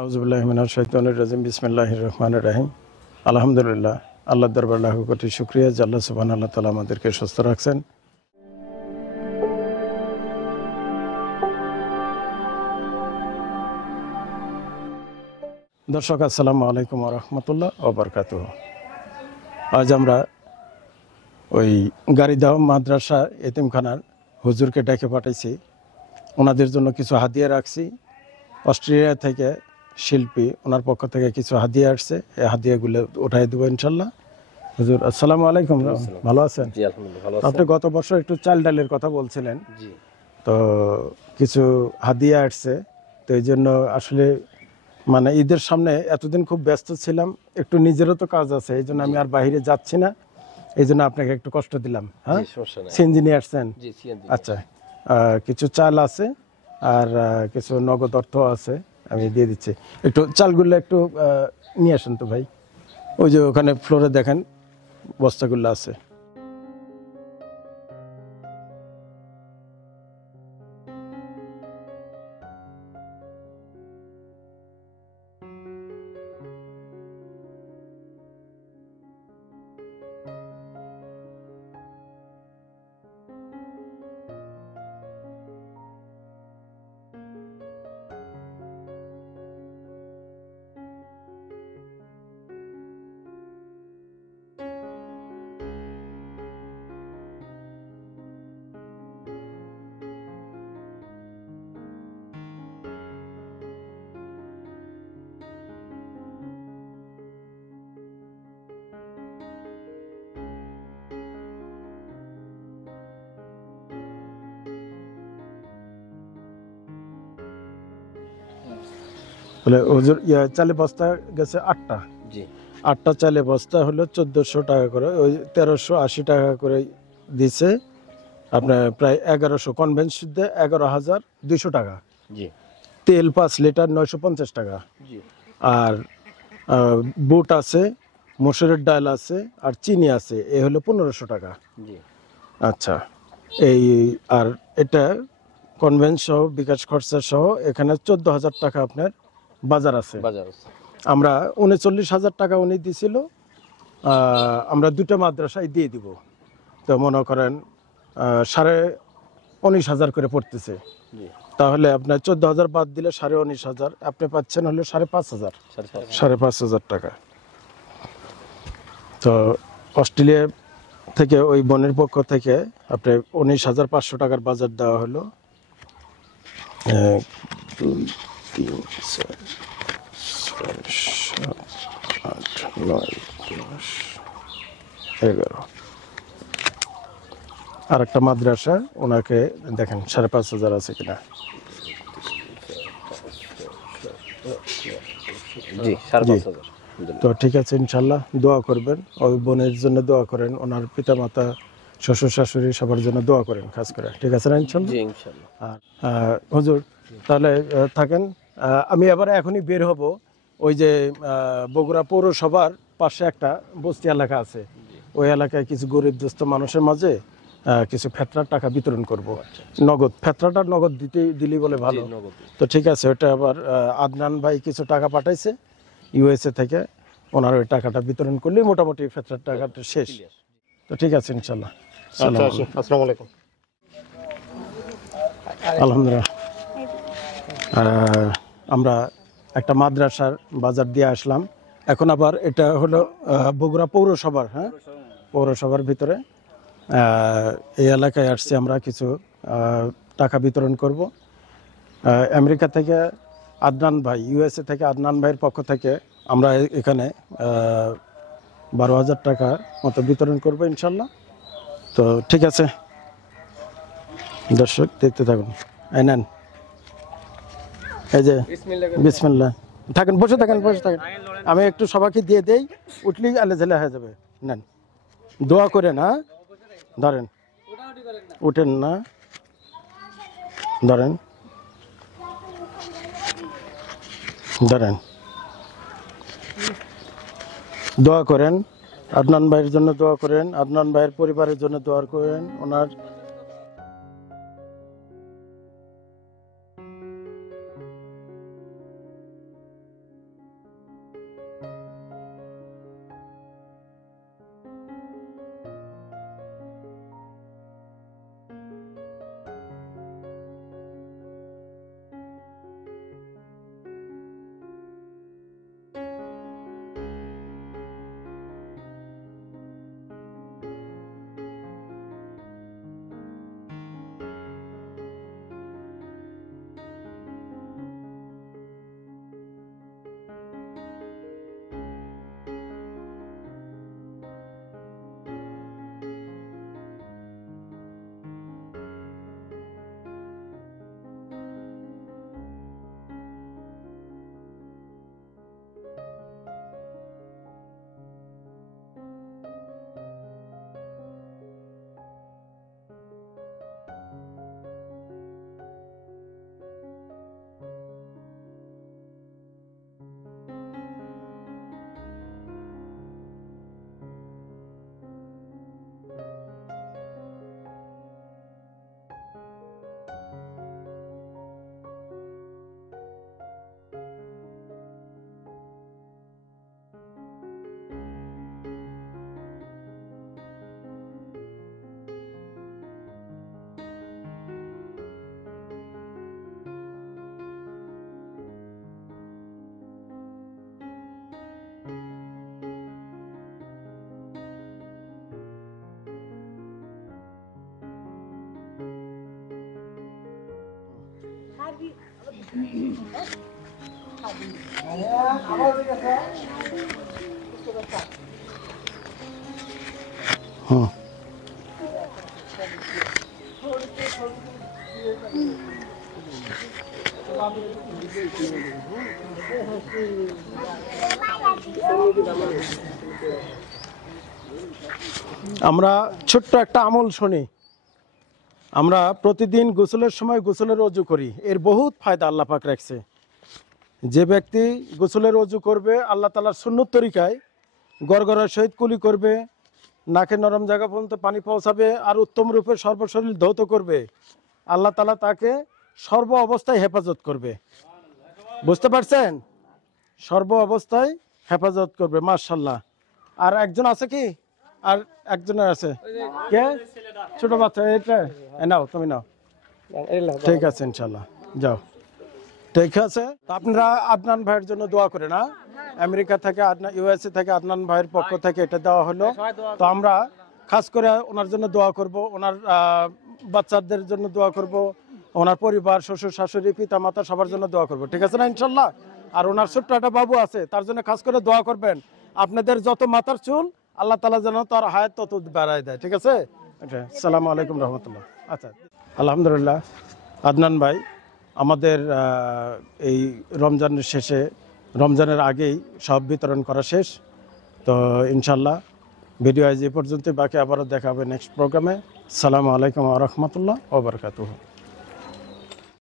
আউযুবিল্লাহি মিনাশ শাইতানির রাজিম বিসমিল্লাহির রহমানির রহিম। আলহামদুলিল্লাহ, আল্লাহর দরবারে লাখো কোটি শুকরিয়া যে আল্লাহ সুবহানাহু ওয়া তাআলা আমাদেরকে সুস্থ রাখছেন। দর্শক আসসালামু আলাইকুম ওয়া রাহমাতুল্লাহ ওয়া বারাকাতুহু। আজ আমরা ওই গাড়িদাও মাদ্রাসা এতিমখানার হুজুরকে ডেকে পাঠাইছি। ওনাদের জন্য কিছু হাদিয়া রাখছি। অস্ট্রেলিয়া থেকে শিল্পী, ওনার পক্ষ থেকে কিছু হাদিয়া আসছে, এই হাদিয়াগুলো উঠাই দেবো ইনশাল্লাহ। হুজুর আসসালামু আলাইকুম, ভালো আছেন? জি আলহামদুলিল্লাহ ভালো আছি। আপনি গত বছর একটু চাল ডালের কথা বলছিলেন, জি তো কিছু হাদিয়া আসছে। তো এই জন্য আসলে মানে ঈদের সামনে এতদিন খুব ব্যস্ত ছিলাম, একটু নিজেরও তো কাজ আছে, এই জন্য আমি আর বাইরে যাচ্ছি না, এই জন্য আপনাকে একটু কষ্ট দিলাম। হ্যাঁ, সমস্যা নাই। সিএনজি নিয়ে আসছেন? জি সিএনজি। আচ্ছা, কিছু চাল আছে আর কিছু নগদ অর্থ আছে, আমি দিয়ে দিচ্ছি। একটু চালগুলো একটু নিয়ে আসেন তো ভাই, ওই যে ওখানে ফ্লোরে দেখেন বস্তাগুলো আছে। বলে হুজুর চালে বস্তা গেছে 8টা। জি 8টা চালে বস্তা হলো 1400 টাকা করে, ওই 1380 টাকা করে দিছে আপনার, প্রায় 1100 কনভেনশন দিয়ে 11,200 টাকা। জি তেল 5 লিটার 950 টাকা। জি আর বুট আছে, মসুরের ডাল আছে, আর চিনি আছে, এ হলো 1500 টাকা। জি আচ্ছা, এই আর এটা কনভেন্স সহ বিকাশ খরচা সহ এখানে 14,000 টাকা আপনার বাজার আছে। বাজার আছে। আমরা 39,000 টাকা উনি দিছিল, আমরা দুটো মাদ্রাসায় দিয়ে দিব। তো মনে করেন 19,500 করে পড়তেছে, জি তাহলে আপনার 14,000 বাদ দিলে 19,500, আপনি পাচ্ছেন হলো 5,500, 5,500 টাকা। তো অস্ট্রেলিয়া থেকে ওই বোনের পক্ষ থেকে আপনি 19,500 টাকার বাজার দেওয়া হলো। 1 2 3 4 6 7 8 9 10 11। আর একটা মাদ্রাসা, ওনাকে দেখেন 5,500 আছে কিনা। জি 5,500। তো ঠিক আছে, ইনশাল্লাহ দোয়া করবেন, ওই বোনের জন্য দোয়া করেন, ওনার পিতা মাতা শ্বশুর শাশুড়ি সবার জন্য দোয়া করেন খাস করে, ঠিক আছে না ইনশাল্লাহ? জি ইনশাআল্লাহ। আর হুজুর তাহলে থাকেন, আমি আবার এখনই বের হব। ওই যে বগুড়া পৌরসভার পাশে একটা বস্তি এলাকা আছে, ওই এলাকায় কিছু গরিব দুস্থ মানুষের মাঝে কিছু ফেতরার টাকা বিতরণ করব। নগদ ফেতরাটা নগদ দিলেই বলে ভালো। তো ঠিক আছে, ওটা আবার আদনান ভাই কিছু টাকা পাঠাইছে ইউএসএ থেকে, ওনার ওই টাকাটা বিতরণ করলেই মোটামুটি ফেতরার টাকাটা শেষ। তো ঠিক আছে ইনশাল্লাহ। আসসালামু আলাইকুম। আলহামদুলিল্লাহ, আমরা একটা মাদ্রাসার বাজার দিয়ে আসলাম। এখন আবার এটা হলো বগুড়া পৌরসভার, হ্যাঁ পৌরসভার ভিতরে এই এলাকায় আসছি, আমরা কিছু টাকা বিতরণ করব। আমেরিকা থেকে আদনান ভাই, ইউএসএ থেকে আদনান ভাইয়ের পক্ষ থেকে আমরা এখানে 12,000 টাকা মতো বিতরণ করব ইনশাল্লাহ। তো ঠিক আছে দর্শক, দেখতে থাকুন। এই নেন, এই যে বিসমিল্লাহ, থাকেন, বসে থাকেন, বসে থাকেন, আমি একটু সবাইকে দিয়ে দেই, উঠলেই আলে ঝেলে হয়ে যাবে। নেন, দোয়া করেন, হ্যাঁ ধরেন, উঠেন না, ধরেন ধরেন, দোয়া করেন, আদনান ভাইয়ের জন্য দোয়া করেন, আদনান ভাইয়ের পরিবারের জন্য দোয়া করেন, ওনার হুম। আমরা ছোট্ট একটা আমল শুনি। আমরা প্রতিদিন গোসলের সময় গোসলের অজু করি, এর বহুত ফায়দা আল্লাহ পাক রাখছে। যে ব্যক্তি গোসলের অজু করবে আল্লাহ তাআলার সুন্নত তরিকায়, গড়গড়ার সহিত কুলি করবে, নাকে নরম জায়গা পর্যন্ত পানি পৌঁছাবে আর উত্তম রূপে সর্বশরীর ধৌত করবে, আল্লাহ তাআলা তাকে সর্ব অবস্থায় হেফাজত করবে। বুঝতে পারছেন? সর্ব অবস্থায় হেফাজত করবে, মাশাআল্লাহ। আর একজন আছে কি? আর একজনের আছে কে? ছোট বাচ্চা, এটা নাও, তুমি নাও। ঠিক আছে, ইনশাল্লাহ যাও। ঠিক আছে, তো আপনারা আদনান ভাইয়ের জন্য দোয়া করে না, আমেরিকা থেকে ইউএসএ থেকে আদনান ভাইয়ের পক্ষ থেকে এটা দেওয়া হলো। তো আমরা খাস করে ওনার জন্য দোয়া করব, ওনার বাচ্চাদের জন্য দোয়া করব, ওনার পরিবার, শ্বশুর শাশুড়ি, পিতা মাতা সবার জন্য দোয়া করব। ঠিক আছে না ইনশাল্লাহ? আর ওনার ছোট্ট একটা বাবু আছে, তার জন্য খাস করে দোয়া করবেন। আপনাদের যত মাথার চুল আল্লাহ তাআলা যেন তার হায়াত তত বাড়ায় দেয়। ঠিক আছে? আসসালামু আলাইকুম রহমতুল্লাহ। আচ্ছা, আলহামদুলিল্লাহ, আদনান ভাই আমাদের এই রমজানের শেষে, রমজানের আগেই সব বিতরণ করা শেষ। তো ইনশাল্লাহ ভিডিও আজ এই পর্যন্তই, বাকি আবারও দেখা হবে নেক্সট প্রোগ্রামে। আসসালামু আলাইকুম ওয়া রাহমাতুল্লাহ ওয়া বারাকাতুহু।